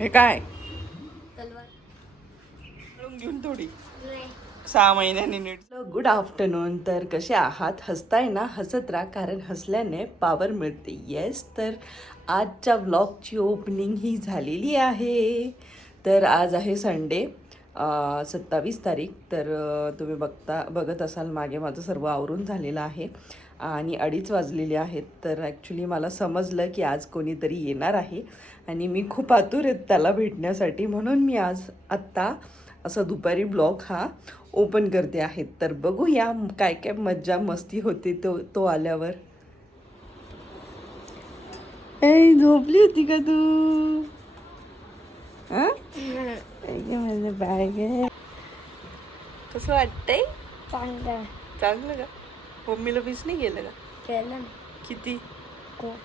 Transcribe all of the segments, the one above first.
हे काय तलवार घेऊन थोडी नाही 6 महिन्यांनी नीट. Good afternoon. तर कसे आहात? हसताय ना? हसत राहा, कारण हसल्याने पावर मिळते. येस, तर आजच्या व्लॉगची ओपनिंग ही झालेली आहे. तर आज आहे संडे, 27 तारीख. तर तुम्ही बघत असाल मागे माझं सर्व आवरून झालेलं आहे आणि 2:30 वाजलेले आहेत. तर ॲक्च्युली मला समजलं की आज कोणीतरी येणार आहे आणि मी खूप आतुर आहेत त्याला भेटण्यासाठी, म्हणून मी आज आत्ता असं दुपारी ब्लॉग हा ओपन करते आहेत. तर बघूया काय काय मज्जा मस्ती होते तो आल्यावर. ए, झोपली होती का तू? माझं बॅग आहे. कसं वाटतंय? चांगलं चांगलं का? मम्मीला मिस नाही गेलं का? केलं ना किती? खूप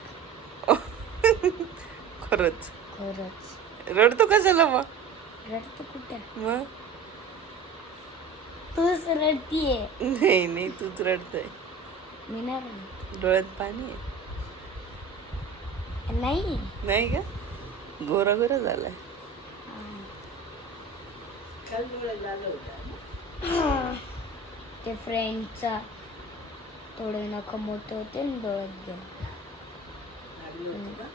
खरंच खरंच रडतो कशाला मग? रडतो कुठे मग तूच रडतीये नाही नाही, तूच रडतोय. मी नाही रडत डोळ्यात पाणी आहे. नाही नाही का? गोरा गोरा झालाय. ते फ्रेंडचा थोडे नख मोठे होते ना डोळ्यात गेले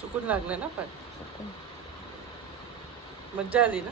चुकून लागलं ना पण. चुकून. मज्जा आली ना?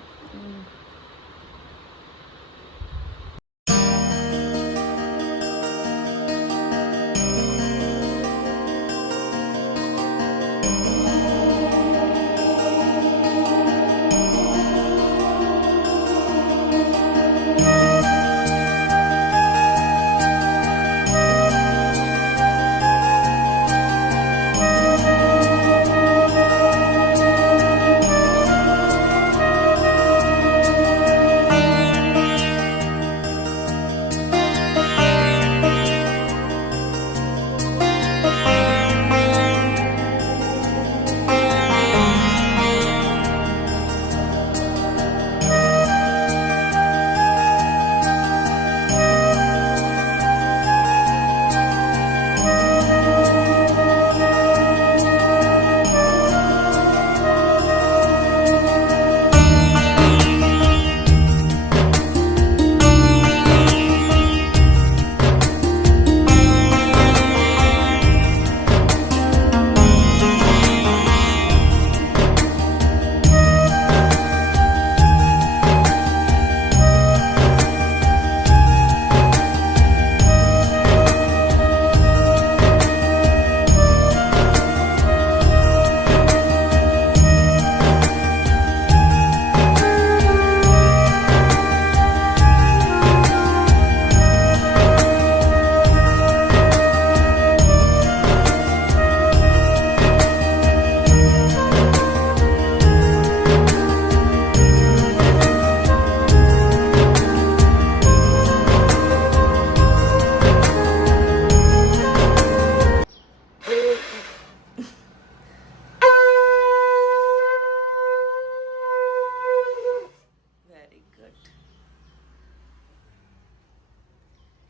Very good.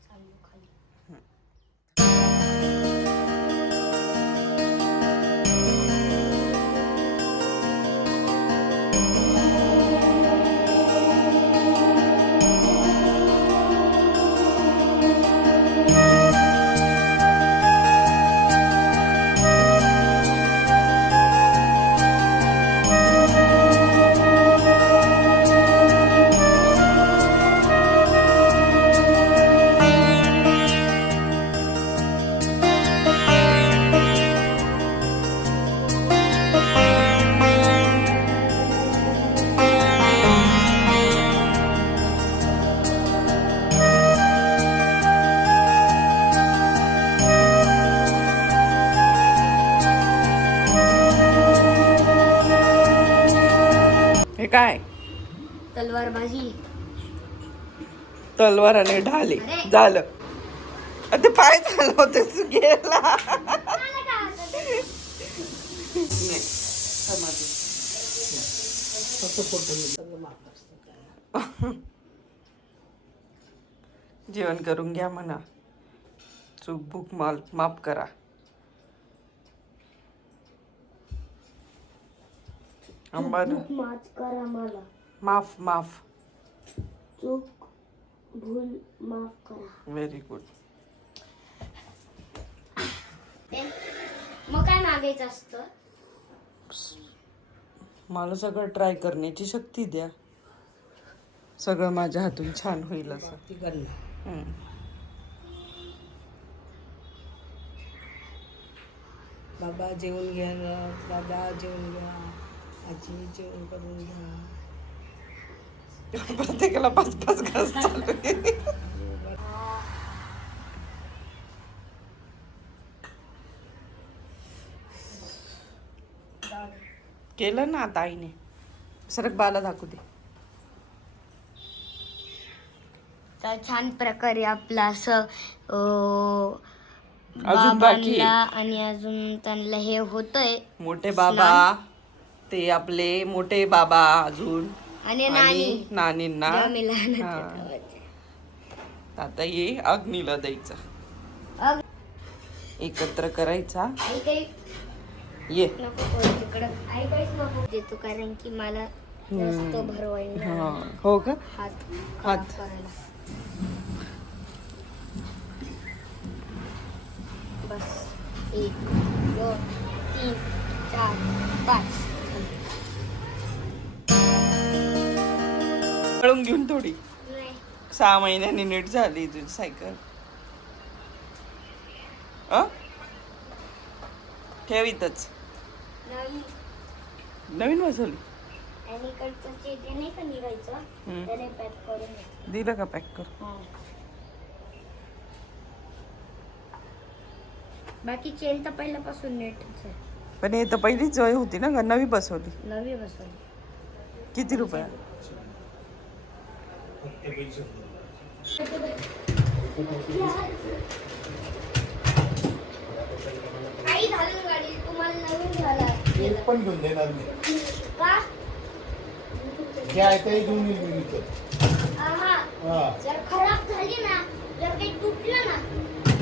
चाललो खाली हे काय? तलवार भाजी तलवार आणि ढाले झालं. ते पाय झालं होते गेला. नाही, समाधी. जेवण करून घ्या म्हणा. चूक भूक माफ करा. बरं. चूक माफ करा मला. माफ माफ. चूक भूल माफ करा. Very good. मग काय मागायचं असतं? मला सगळं ट्राय करण्याची शक्ती द्या. सगळं माझ्या हातून छान होईल असं. हम्म. बाबा जेवण घ्या ना. बाबा जेवण घ्या. आजी जेवण करून घ्या. प्रत्येकाला 5-5 घास चालू आहे. केलं ना आता आईने. सरक बाला दाखवू दे. तर छान प्रकारे आपलं असं अजून बाकी आहे. बाबांना आणि अजून त्यांना हे होतंय. मोठे बाबा ते आपले मोठे बाबा अजून आणि आणि नानींना आम्ही लहान हा. होतो. आता ये अग्नीला द्यायचा. अग, एकत्र करायचा. आई काही ये. नको करू तिकडं. आई काहीच नको देतो कारण की मला जास्त भरवायला हा. हो का. हात हात. खराब करायला. बस 1 2 3 4 5. कळून घेऊन थोडी. नाही 6 महिन्यांनी नीट झाली तुझी सायकल. ठेव इथंच. नवीन नवीन बसवली. आणि कडचं जे नाही का निघायचं हम्म. त्याने पॅक करून दे. दिलं का पॅक कर. हा. बाकी चेन तर पहिल्यापासून नेटच आहे. पण हे तर पहिलीच होती ना का नवी बसवली. नवी बसवली. किती रुपये. काही झालं गाडी तुम्हाला नवीन झाला एक पण घेऊन देणार नाही. का? जे आहे ते घेऊन येईल मी विकत. आहा. हा. जर खराब झाली ना जर काही तुटलं ना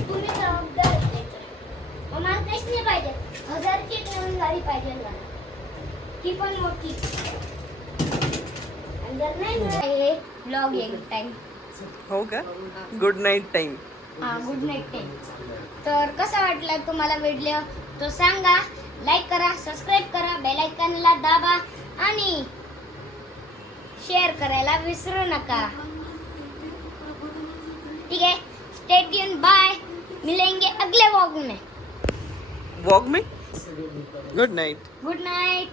तुम्ही जबाबदार आहे त्याचं. मग मला काहीच नाही पाहिजे. 1000ची नवीन गाडी पाहिजे मला. ती पण मोठी. आणि जर नाही हे ब्लॉग येईल टाइम. हो का. Good night time. हा गुड नाईट टाइम. तर कसा वाटला तुम्हाला व्हिडिओ तो सांगा. लाईक करा, सबस्क्राईब करा, बेल आयकॉनला दाबा आणि शेअर करायला विसरू नका. ठीक है. Stay tune. बाय. मिलेंगे अगले व्लॉग में. वॉक में. Good night. Good Knight.